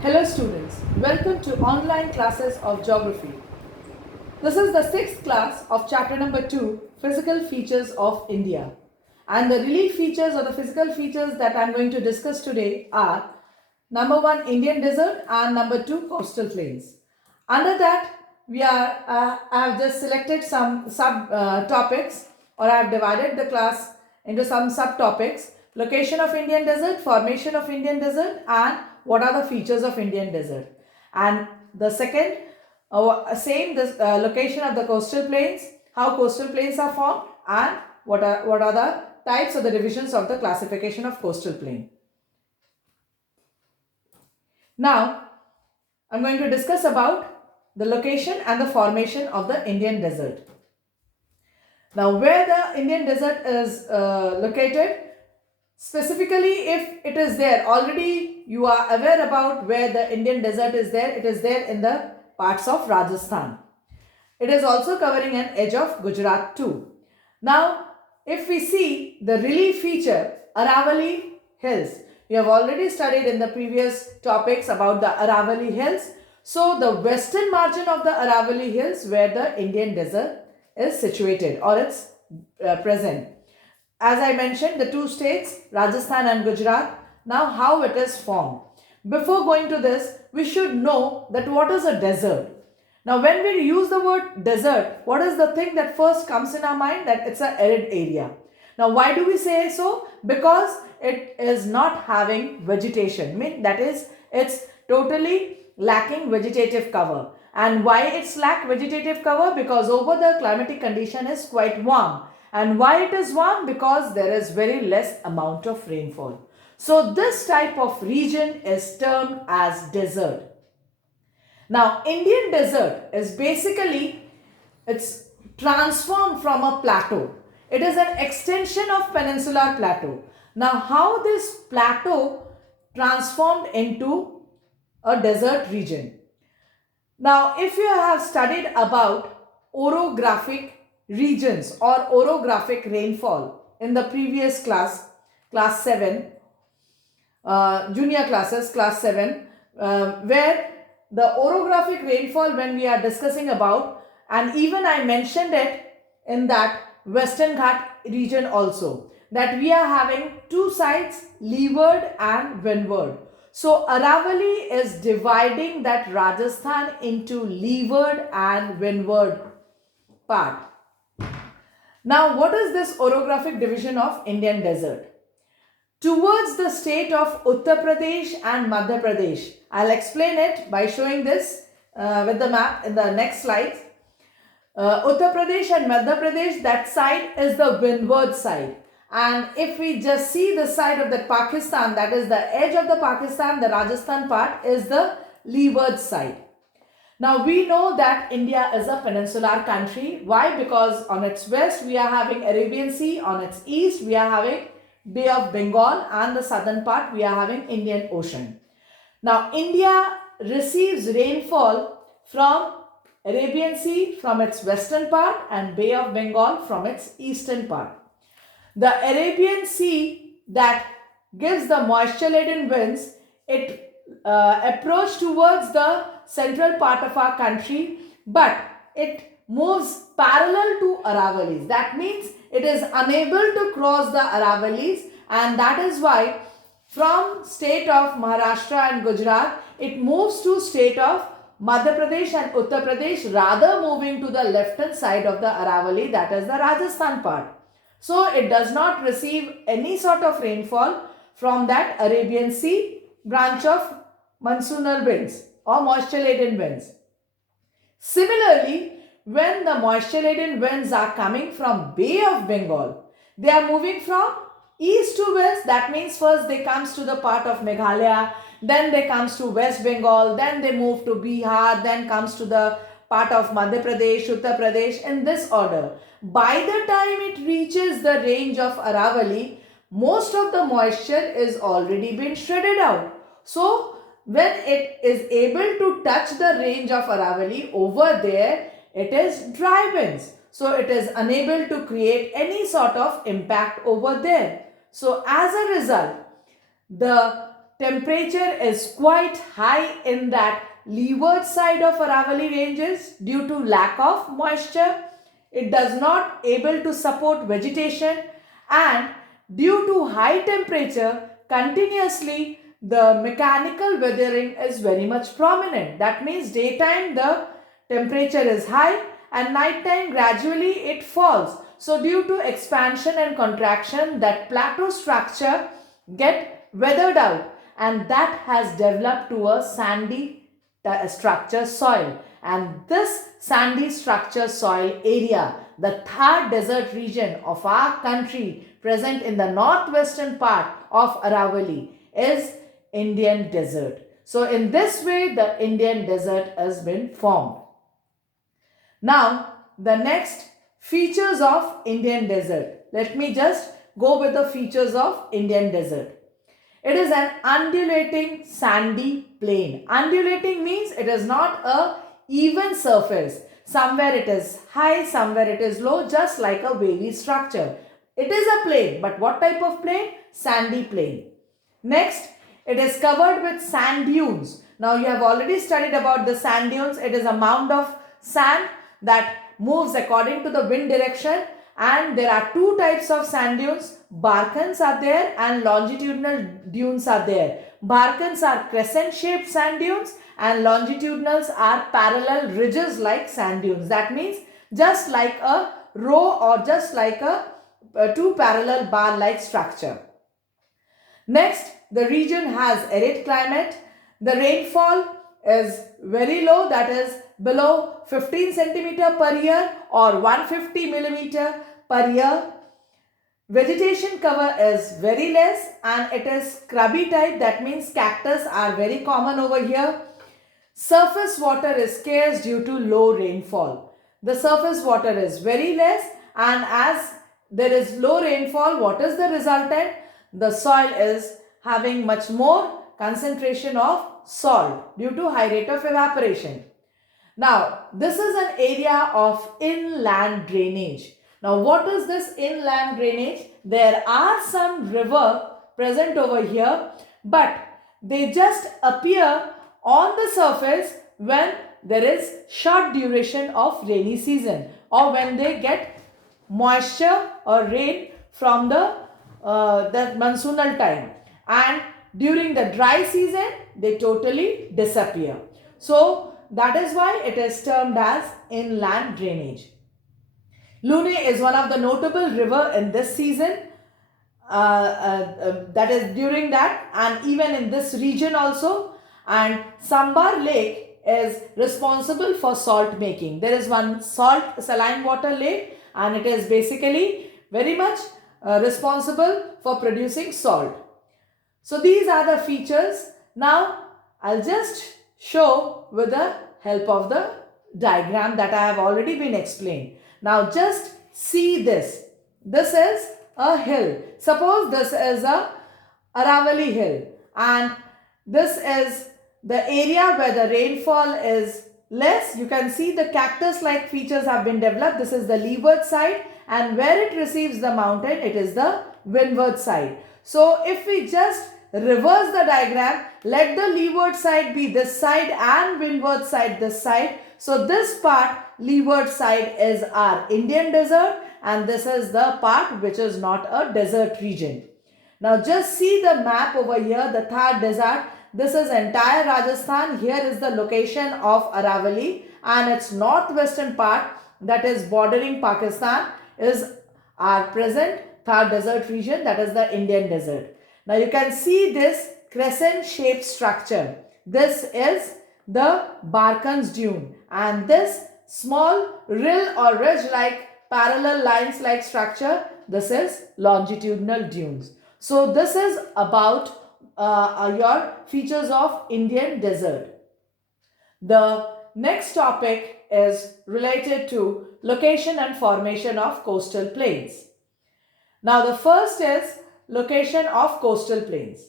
Hello students, welcome to online classes of geography. This is the sixth class of chapter number 2, Physical Features of India. And the relief features or the physical features that I am going to discuss today are number 1, Indian desert, and number 2, coastal plains. Under that, I have just selected some sub topics, or I have divided the class into some subtopics: location of Indian desert, formation of Indian desert, and what are the features of Indian desert. And the second, same this location of the coastal plains, how coastal plains are formed, and what are the types or the divisions of the classification of coastal plain. Now, I'm going to discuss about the location and the formation of the Indian desert. Now, where the Indian desert is located, specifically if it is there, already you are aware about where the Indian desert is there. It is there in the parts of Rajasthan. It is also covering an edge of Gujarat too. Now, if we see the relief feature, Aravalli Hills, we have already studied in the previous topics about the Aravalli Hills. So, the western margin of the Aravalli Hills where the Indian desert is situated, or it's present. As I mentioned, the two states, Rajasthan and Gujarat. Now, how it is formed. Before going to this, we should know that what is a desert. Now, when we use the word desert, what is the thing that first comes in our mind? That it's an arid area. Now, why do we say so? Because it is not having vegetation. That is, it's totally lacking vegetative cover. And why it's lack vegetative cover? Because over the climatic condition is quite warm. And why it is warm? Because there is very less amount of rainfall. So this type of region is termed as desert. Now, Indian desert is basically, it's transformed from a plateau. It is an extension of peninsular plateau. Now, how this plateau transformed into a desert region? Now, if you have studied about orographic regions or orographic rainfall in the previous class, class 7, junior classes, class 7, where the orographic rainfall, when we are discussing about, and even I mentioned it in that Western Ghat region also, that we are having two sides, leeward and windward. So Aravalli is dividing that Rajasthan into leeward and windward part. Now, what is this orographic division of Indian desert? Towards the state of Uttar Pradesh and Madhya Pradesh. I'll explain it by showing this with the map in the next slide. Uttar Pradesh and Madhya Pradesh, that side is the windward side. And if we just see the side of the Pakistan, that is the edge of the Pakistan, the Rajasthan part is the leeward side. Now we know that India is a peninsular country. Why? Because on its west we are having Arabian Sea, on its east we are having Bay of Bengal, and the southern part we are having Indian Ocean. Now India receives rainfall from Arabian Sea from its western part and Bay of Bengal from its eastern part. The Arabian Sea that gives the moisture laden winds, it approach towards the central part of our country, but it moves parallel to Aravallis. That means it is unable to cross the Aravallis, and that is why from state of Maharashtra and Gujarat, it moves to state of Madhya Pradesh and Uttar Pradesh, rather moving to the left hand side of the Aravalli, that is the Rajasthan part. So it does not receive any sort of rainfall from that Arabian Sea branch of monsoonal winds or moisture laden winds. Similarly, when the moisture laden winds are coming from Bay of Bengal, they are moving from east to west. That means first they comes to the part of Meghalaya, then they comes to West Bengal, then they move to Bihar, then comes to the part of Madhya Pradesh, Uttar Pradesh, in this order. By the time it reaches the range of Aravalli, most of the moisture is already been shredded out. So when it is able to touch the range of Aravalli, over there it is dry winds. So it is unable to create any sort of impact over there. So as a result, the temperature is quite high in that leeward side of Aravalli ranges due to lack of moisture. It does not able to support vegetation, and due to high temperature continuously the mechanical weathering is very much prominent. That means daytime the temperature is high and nighttime gradually it falls. So due to expansion and contraction, that plateau structure get weathered out, and that has developed to a sandy structure soil. And this sandy structure soil area, the Thar desert region of our country present in the northwestern part of Aravalli, is Indian desert. So in this way the Indian desert has been formed. Now the next features of Indian desert. Let me just go with the features of Indian desert. It is an undulating sandy plain. Undulating means it is not a even surface. Somewhere it is high, somewhere it is low, just like a wavy structure. It is a plain, but what type of plain? Sandy plain. Next, it is covered with sand dunes. Now you have already studied about the sand dunes. It is a mound of sand that moves according to the wind direction, and there are two types of sand dunes. Barkans are there and longitudinal dunes are there. Barkans are crescent shaped sand dunes and longitudinals are parallel ridges like sand dunes. That means just like a row or just like a two parallel bar like structure. Next, the region has arid climate. The rainfall is very low, that is below 15 centimeter per year or 150 millimeter per year. Vegetation cover is very less and it is scrubby type, that means cactus are very common over here. Surface water is scarce due to low rainfall. The surface water is very less, and as there is low rainfall, what is the resultant? The soil is having much more concentration of salt due to high rate of evaporation. Now, this is an area of inland drainage. Now, what is this inland drainage? There are some river present over here, but they just appear on the surface when there is short duration of rainy season or when they get moisture or rain from the monsoonal time, and during the dry season they totally disappear. So that is why it is termed as inland drainage. Lune is one of the notable river in this season, that is during that, and even in this region also. And Sambar Lake is responsible for salt making. There is one saline water lake, and it is basically very much responsible for producing salt. So these are the features. Now I'll just show with the help of the diagram that I have already been explained. Now just see this. This is a hill. Suppose this is a Aravalli hill, and this is the area where the rainfall is less. You can see the cactus like features have been developed. This is the leeward side, and where it receives the mountain, it is the windward side. So if we just reverse the diagram, let the leeward side be this side and windward side this side. So this part, leeward side, is our Indian desert, and this is the part which is not a desert region. Now just see the map over here, the Thar desert. This is entire Rajasthan. Here is the location of Aravalli, and its northwestern part, that is bordering Pakistan, is our present Thar desert region, that is the Indian desert. Now you can see this crescent shaped structure. This is the Barkans dune, and this small rill or ridge like parallel lines like structure, this is longitudinal dunes. So this is about your features of Indian desert. The next topic is related to location and formation of coastal plains. Now the first is location of coastal plains.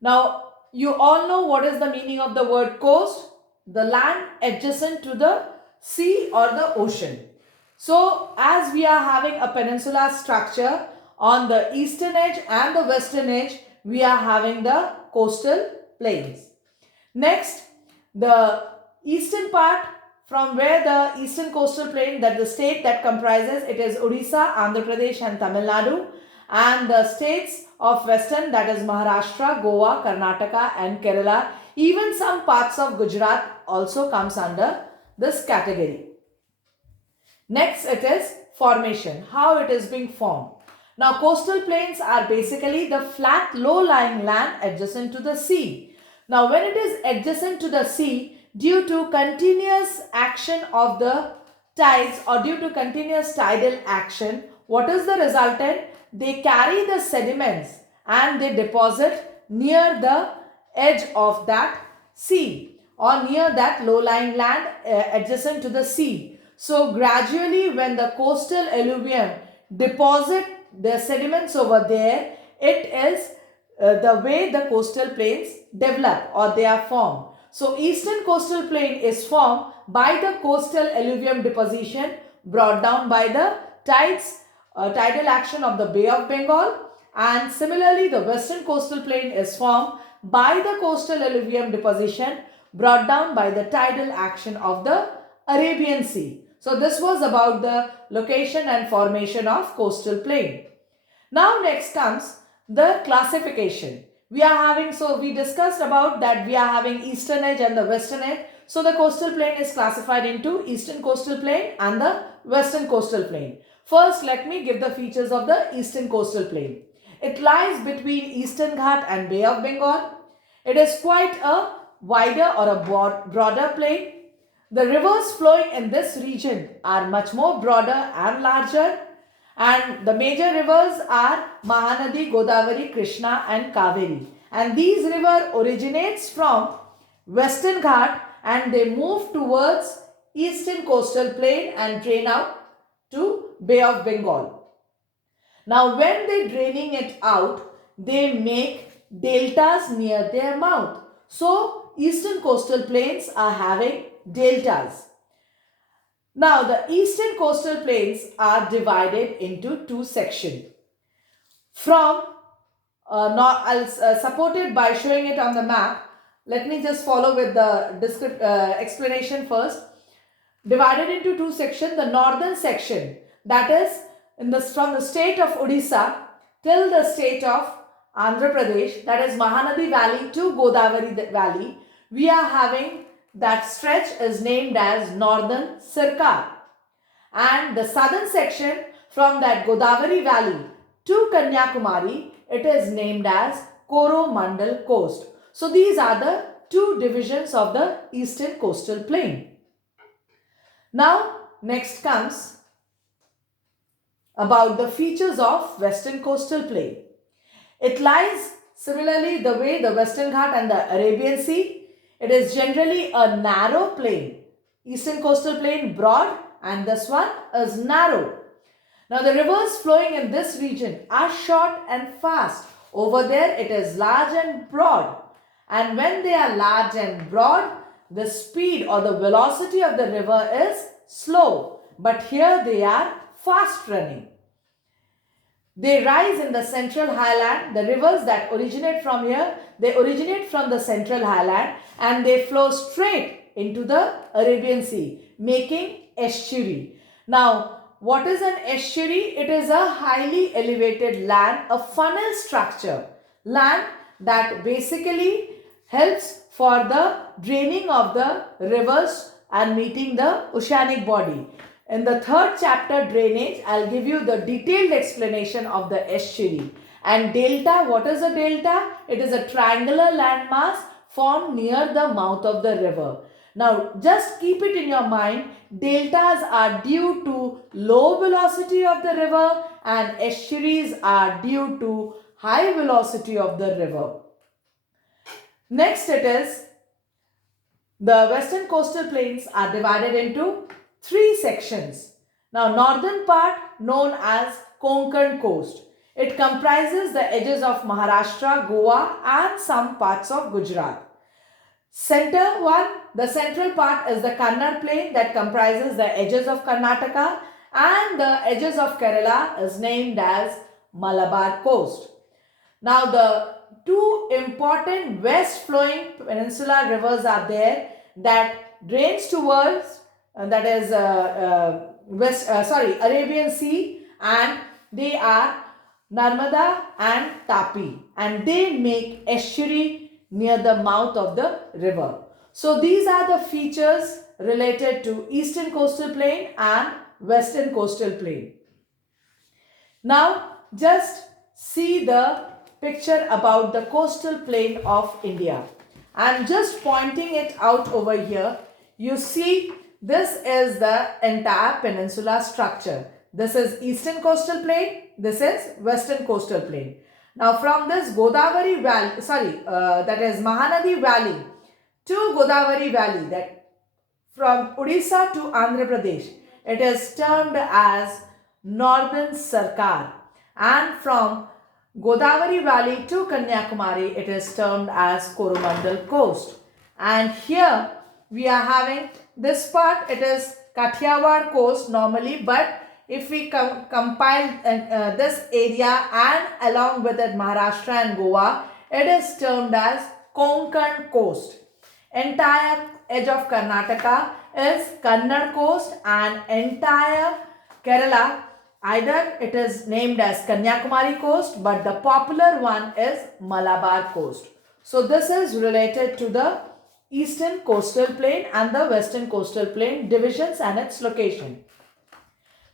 Now you all know what is the meaning of the word coast. The land adjacent to the sea or the ocean. So as we are having a peninsular structure, on the eastern edge and the western edge we are having the coastal plains. Next, the eastern part, from where the eastern coastal plain, that the state that comprises, it is Odisha, Andhra Pradesh and Tamil Nadu, and the states of western, that is Maharashtra, Goa, Karnataka and Kerala. Even some parts of Gujarat also comes under this category. Next, it is formation, how it is being formed. Now, coastal plains are basically the flat, low-lying land adjacent to the sea. Now, when it is adjacent to the sea, due to continuous action of the tides or due to continuous tidal action, what is the resultant? They carry the sediments and they deposit near the edge of that sea or near that low-lying land adjacent to the sea. So gradually, when the coastal alluvium deposit the sediments over there, it is the way the coastal plains develop or they are formed. So eastern coastal plain is formed by the coastal alluvium deposition brought down by the tidal action of the Bay of Bengal, and similarly the western coastal plain is formed by the coastal alluvium deposition brought down by the tidal action of the Arabian Sea. So this was about the location and formation of coastal plain. Now next comes the classification. We discussed about that we are having eastern edge and the western edge. So the coastal plain is classified into eastern coastal plain and the western coastal plain. First, let me give the features of the eastern coastal plain. It lies between Eastern Ghat and Bay of Bengal. It is quite a wider or a broader plain. The rivers flowing in this region are much more broader and larger, and the major rivers are Mahanadi, Godavari, Krishna and Kaveri, and these rivers originates from Western Ghat and they move towards eastern coastal plain and drain out to Bay of Bengal. Now when they draining it out, they make deltas near their mouth. So eastern coastal plains are having deltas. Now the eastern coastal plains are divided into two sections. From supported by showing it on the map, let me just follow with the explanation first. Divided into two sections, the northern section, that is from the state of Odisha till the state of Andhra Pradesh, that is Mahanadi Valley to Godavari Valley, we are having that stretch is named as Northern Sircar, and the southern section from that Godavari Valley to Kanyakumari, it is named as Coromandel Coast. So these are the two divisions of the eastern coastal plain. Now next comes about the features of western coastal plain. It lies similarly the way the Western Ghat and the Arabian Sea. It is generally a narrow plain. Eastern coastal plain broad and this one is narrow. Now the rivers flowing in this region are short and fast. Over there it is large and broad. And when they are large and broad, the speed or the velocity of the river is slow. But here they are fast running. They rise in the central highland. The rivers that originate from here, they originate from the central highland and they flow straight into the Arabian Sea, making estuary. Now, what is an estuary? It is a highly elevated land, a funnel structure, land that basically helps for the draining of the rivers and meeting the oceanic body. In the third chapter, drainage, I'll give you the detailed explanation of the estuary. And delta, what is a delta? It is a triangular landmass formed near the mouth of the river. Now, just keep it in your mind, deltas are due to low velocity of the river and estuaries are due to high velocity of the river. Next it is, the western coastal plains are divided into three sections. Now, northern part known as Konkan coast. It comprises the edges of Maharashtra, Goa and some parts of Gujarat. Center one, the central part is the Kannada plain that comprises the edges of Karnataka, and the edges of Kerala is named as Malabar coast. Now, the two important west flowing peninsular rivers are there that drains towards that is Arabian Sea, and they are Narmada and Tapi, and they make estuary near the mouth of the river. So these are the features related to eastern coastal plain and western coastal plain. Now just see the picture about the coastal plain of India. I am just pointing it out over here. You see, this is the entire peninsula structure. This is eastern coastal plain, this is western coastal plain. Now from this Godavari Valley, that is Mahanadi Valley to Godavari Valley, that from Odisha to Andhra Pradesh, it is termed as Northern Sarkar, and from Godavari Valley to Kanyakumari, it is termed as Coromandel Coast. And here we are having this part, it is Kathiawar Coast normally, but if we compile this area and along with it Maharashtra and Goa, it is termed as Konkan Coast. Entire edge of Karnataka is Kannada Coast, and entire Kerala, either it is named as Kanyakumari Coast, but the popular one is Malabar Coast. So this is related to the eastern coastal plain and the western coastal plain divisions and its location.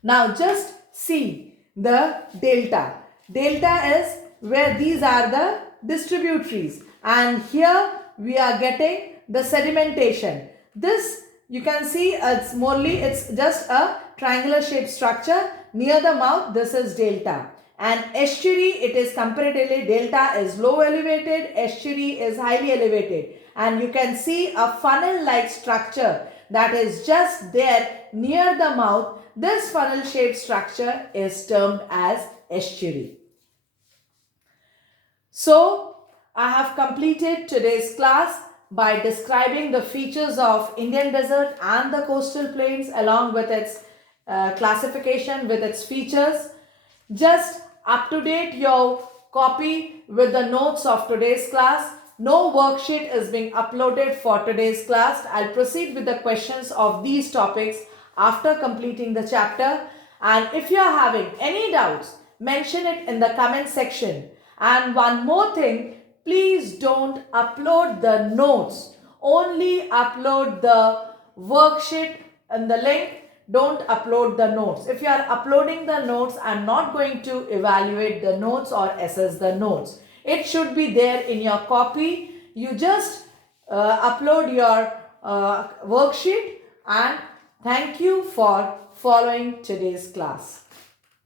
Now just see the delta. Delta is where these are the distributaries, and here we are getting the sedimentation. This you can see it's just a triangular shaped structure. Near the mouth, this is delta. And estuary, it is comparatively, delta is low elevated, estuary is highly elevated. And you can see a funnel like structure that is just there near the mouth. This funnel shaped structure is termed as estuary. So I have completed today's class by describing the features of Indian desert and the coastal plains along with its classification, with its features. Just up to date your copy with the notes of today's class. No worksheet is being uploaded for today's class. I'll proceed with the questions of these topics after completing the chapter. And if you are having any doubts, mention it in the comment section. And one more thing, please don't upload the notes. Only upload the worksheet and the link. Don't upload the notes. If you are uploading the notes, I'm not going to evaluate the notes or assess the notes. It should be there in your copy. You just upload your worksheet, and thank you for following today's class.